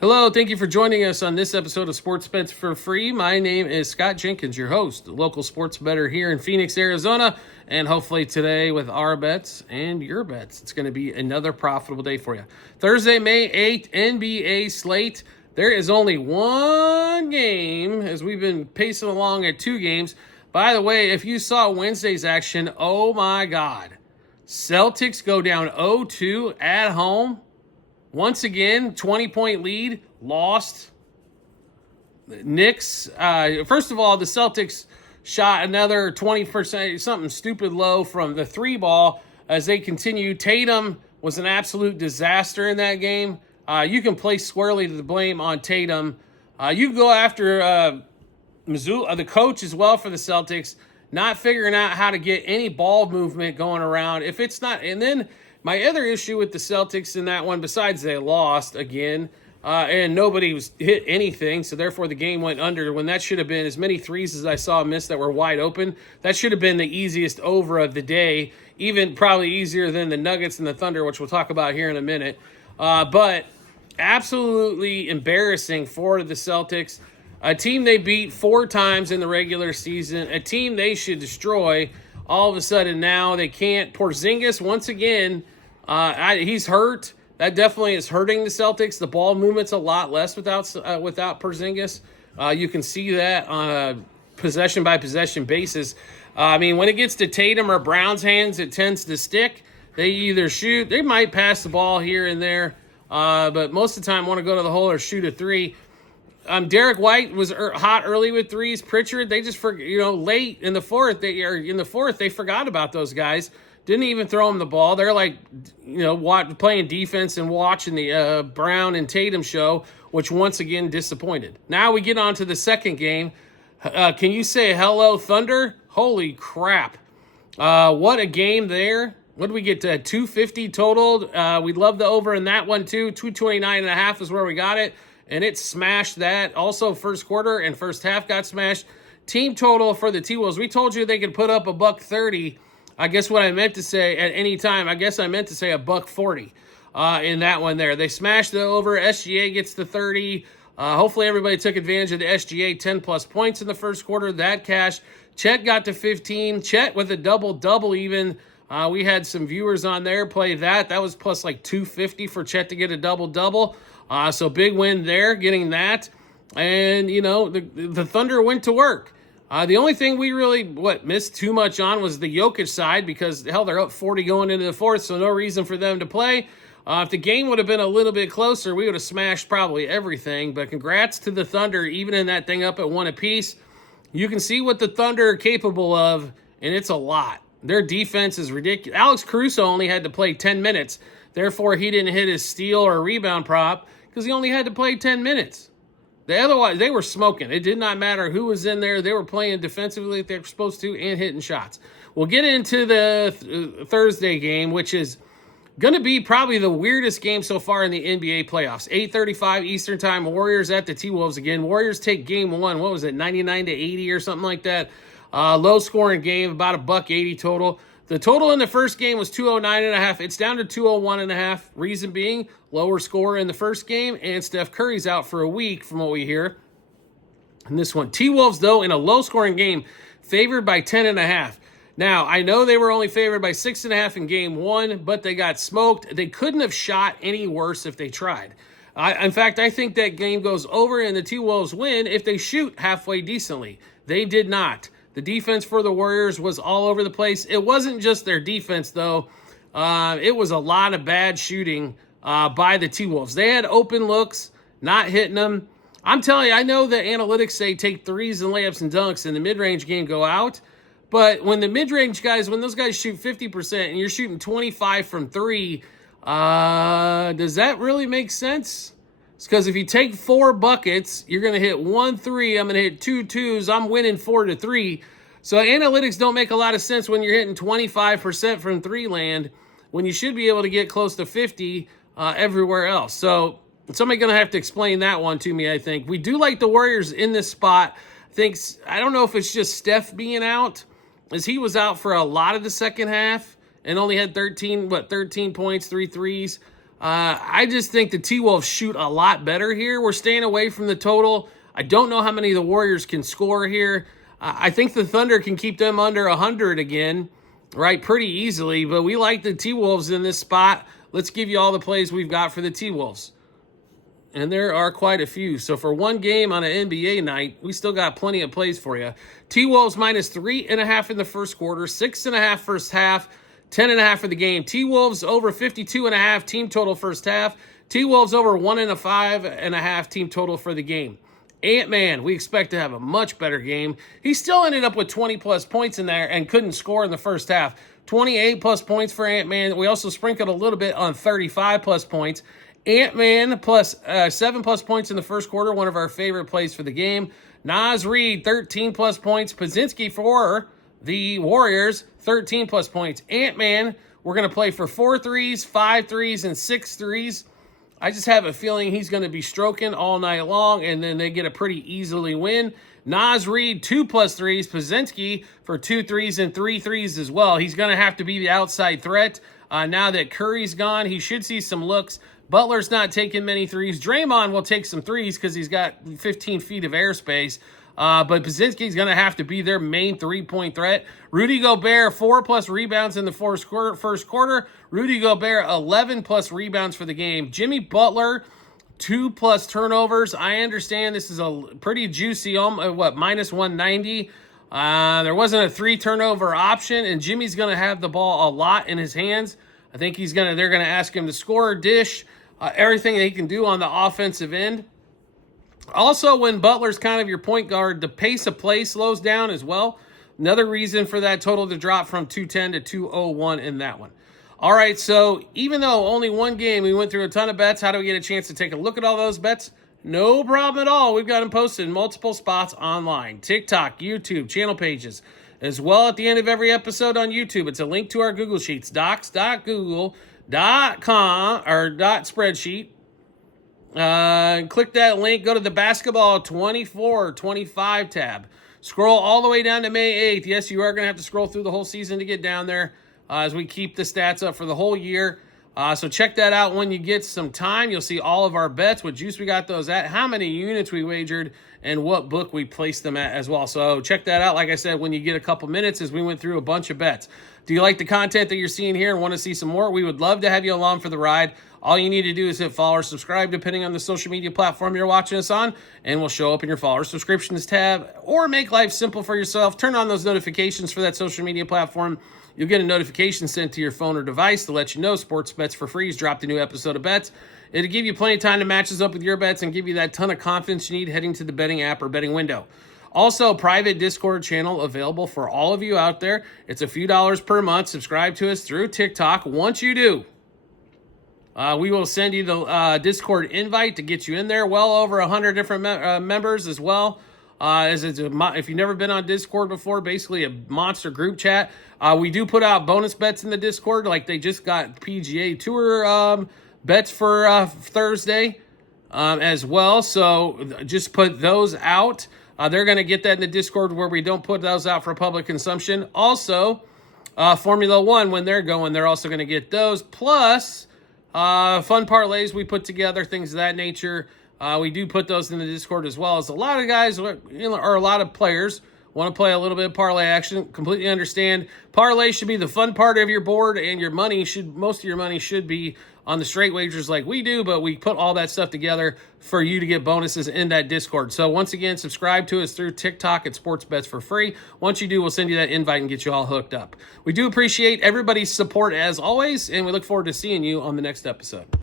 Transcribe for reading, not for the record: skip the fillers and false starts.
Hello, thank you for joining us on this episode of Sports Bets for Free. My name is Scott Jenkins, your host, local sports bettor here in Phoenix, Arizona, and hopefully today with our bets and your bets, it's going to be another profitable day for you. Thursday, May 8th, NBA slate. There is only one game as we've been pacing along at two games. By the way, if you saw Wednesday's action, oh my God. Celtics go down 0-2 at home. Once again, 20-point lead, lost. Knicks, first of all, the Celtics shot another 20%, something stupid low from the three ball as they continue. Tatum was an absolute disaster in that game. You can place squarely the blame on Tatum. You can go after Missoula, the coach as well for the Celtics, not figuring out how to get any ball movement going around. If it's not, and then my other issue with the Celtics in that one, besides they lost again, and nobody was hit anything, so therefore the game went under when that should have been as many threes as I saw missed that were wide open. That should have been the easiest over of the day, even probably easier than the Nuggets and the Thunder, which we'll talk about here in a minute. But absolutely embarrassing for the Celtics, a team they beat 4 times in the regular season, a team they should destroy. All of a sudden now they can't. Porzingis, once again, he's hurt. That definitely is hurting the Celtics. The ball movement's a lot less without Porzingis. You can see that on a possession-by-possession basis. When it gets to Tatum or Brown's hands, it tends to stick. They either shoot. They might pass the ball here and there, but most of the time want to go to the hole or shoot a three. Derek White was hot early with threes. Pritchard, they just late in the fourth, they forgot about those guys. Didn't even throw them the ball. They're playing defense and watching the Brown and Tatum show, which once again disappointed. Now we get on to the second game. Can you say hello, Thunder? Holy crap. What a game there. What did we get to? 250 totaled. We love the over in that one too. 229.5 is where we got it. And it smashed that. Also, first quarter and first half got smashed. Team total for the T-Wolves. We told you they could put up $130. I guess what I meant to say at any time, I guess I meant to say $140 in that one there. They smashed the over. SGA gets the 30. Hopefully everybody took advantage of the SGA 10-plus points in the first quarter. That cash. Chet got to 15. Chet with a double-double even. We had some viewers on there play that. That was plus like $250 for Chet to get a double-double. So big win there, getting that. And, the Thunder went to work. The only thing we really, missed too much on was the Jokic side because, hell, they're up 40 going into the fourth, so no reason for them to play. If the game would have been a little bit closer, we would have smashed probably everything. But congrats to the Thunder, even in that thing up at 1 apiece. You can see what the Thunder are capable of, and it's a lot. Their defense is ridiculous. Alex Caruso only had to play 10 minutes. Therefore, he didn't hit his steal or rebound prop because he only had to play 10 minutes. Otherwise, they were smoking. It did not matter who was in there. They were playing defensively like they were supposed to and hitting shots. We'll get into the Thursday game, which is going to be probably the weirdest game so far in the NBA playoffs. 8:35 Eastern Time, Warriors at the T-Wolves again. Warriors take game one. What was it, 99-80 or something like that? Low-scoring game, about $180 total. The total in the first game was 209.5. It's down to 201.5. Reason being, lower score in the first game, and Steph Curry's out for a week from what we hear. And this one, T-Wolves, though, in a low-scoring game, favored by 10.5. Now, I know they were only favored by 6.5 in game one, but they got smoked. They couldn't have shot any worse if they tried. In fact, I think that game goes over and the T-Wolves win if they shoot halfway decently. They did not. The defense for the Warriors was all over the place. It wasn't just their defense, though. It was a lot of bad shooting by the T-Wolves. They had open looks, not hitting them. I'm telling you, I know that analytics say take threes and layups and dunks and the mid-range game go out. But when the mid-range guys, when those guys shoot 50% and you're shooting 25 from three, does that really make sense? It's because if you take 4 buckets, you're going to hit 1 3. I'm going to hit 2 2s. I'm winning 4-3. So analytics don't make a lot of sense when you're hitting 25% from three land when you should be able to get close to 50 everywhere else. So somebody's going to have to explain that one to me, I think. We do like the Warriors in this spot. I don't know if it's just Steph being out, as he was out for a lot of the second half and only had 13 points, 3 threes. I just think the T-Wolves shoot a lot better here. We're staying away from the total. I don't know how many the Warriors can score here. I think the Thunder can keep them under 100 again, right, pretty easily. But we like the T-Wolves in this spot. Let's give you all the plays we've got for the T-Wolves. And there are quite a few. So for one game on an NBA night, we still got plenty of plays for you. T-Wolves -3.5 in the first quarter, 6.5 first half, 10.5 for the game. T-Wolves over 52.5 team total first half. T-Wolves over 1.5 team total for the game. Ant-Man, we expect to have a much better game. He still ended up with 20-plus points in there and couldn't score in the first half. 28-plus points for Ant-Man. We also sprinkled a little bit on 35-plus points. Ant-Man plus 7-plus points in the first quarter, one of our favorite plays for the game. Naz Reid, 13-plus points. Podziemski for the Warriors, 13-plus points. Ant-Man, we're going to play for 4 threes, 5 threes, and 6 threes. I just have a feeling he's going to be stroking all night long, and then they get a pretty easily win. Naz Reid, 2+ threes. Podziemski for 2 threes and 3 threes as well. He's going to have to be the outside threat. Now that Curry's gone, he should see some looks. Butler's not taking many threes. Draymond will take some threes because he's got 15 feet of airspace. But Podziemski's going to have to be their main three-point threat. Rudy Gobert, 4+ rebounds in the first quarter. Rudy Gobert, 11+ rebounds for the game. Jimmy Butler, 2+ turnovers. I understand this is a pretty juicy, -190. There wasn't a 3-turnover option, and Jimmy's going to have the ball a lot in his hands. I think they're going to ask him to score, dish, everything that he can do on the offensive end. Also, when Butler's kind of your point guard, the pace of play slows down as well. Another reason for that total to drop from 210 to 201 in that one. All right, so even though only one game, we went through a ton of bets. How do we get a chance to take a look at all those bets? No problem at all. We've got them posted in multiple spots online. TikTok, YouTube, channel pages. As well, at the end of every episode on YouTube, it's a link to our Google Sheets, docs.google.com or .spreadsheet. Click that link, go to the basketball 24-25 tab. Scroll all the way down to May 8th. Yes, you are going to have to scroll through the whole season to get down there as we keep the stats up for the whole year. So check that out when you get some time. You'll see all of our bets, what juice we got those at, how many units we wagered, and what book we placed them at as well. So check that out, like I said, when you get a couple minutes as we went through a bunch of bets. Do you like the content that you're seeing here and want to see some more? We would love to have you along for the ride. All you need to do is hit follow or subscribe, depending on the social media platform you're watching us on, and we'll show up in your follower subscriptions tab. Or make life simple for yourself. Turn on those notifications for that social media platform. You'll get a notification sent to your phone or device to let you know Sports Bets for Free has dropped a new episode of bets. It'll give you plenty of time to match us up with your bets and give you that ton of confidence you need heading to the betting app or betting window. Also, private Discord channel available for all of you out there. It's a few dollars per month. Subscribe to us through TikTok. Once you do, we will send you the Discord invite to get you in there. Well over 100 different members as well. If you've never been on Discord before, basically a monster group chat. We do put out bonus bets in the Discord, like they just got PGA Tour bets for Thursday as well. So just put those out. They're going to get that in the Discord where we don't put those out for public consumption. Also, Formula One, when they're going, they're also going to get those. Plus, fun parlays we put together, things of that nature. We do put those in the Discord as well. As a lot of guys, or a lot of players, want to play a little bit of parlay action. Completely understand. Parlay should be the fun part of your board, and most of your money should be on the straight wagers like we do, but we put all that stuff together for you to get bonuses in that Discord. So once again, subscribe to us through TikTok at Sports Bets for Free. Once you do, we'll send you that invite and get you all hooked up. We do appreciate everybody's support as always, and we look forward to seeing you on the next episode.